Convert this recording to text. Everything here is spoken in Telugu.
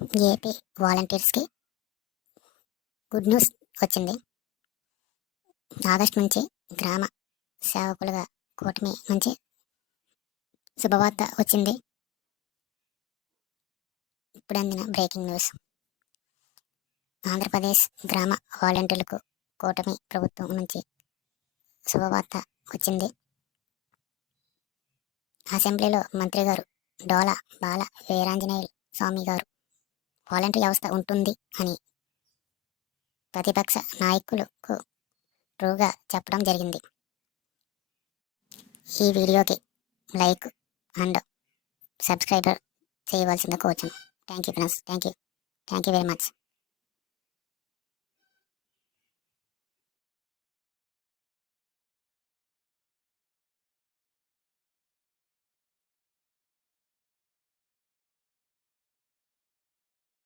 ఏపీ వాలంటీర్స్కి గుడ్ న్యూస్ వచ్చింది. ఆగస్ట్ నుంచి గ్రామ సేవకులుగా కూటమి నుంచి శుభవార్త వచ్చింది. ఇప్పుడు అందిన బ్రేకింగ్ న్యూస్. ఆంధ్రప్రదేశ్ గ్రామ వాలంటీర్లకు కూటమి ప్రభుత్వం నుంచి శుభవార్త వచ్చింది. అసెంబ్లీలో మంత్రి గారు డోలా బాల వీరాంజనేయులు స్వామి గారు వాలంటీర్ వ్యవస్థ ఉంటుంది అని ప్రతిపక్ష నాయకులకు ట్రూగా చెప్పడం జరిగింది. ఈ వీడియోకి లైక్ అండ్ సబ్స్క్రైబర్ చేయవలసిందిగా coaching thank you friends. Thank you. Thank you very much.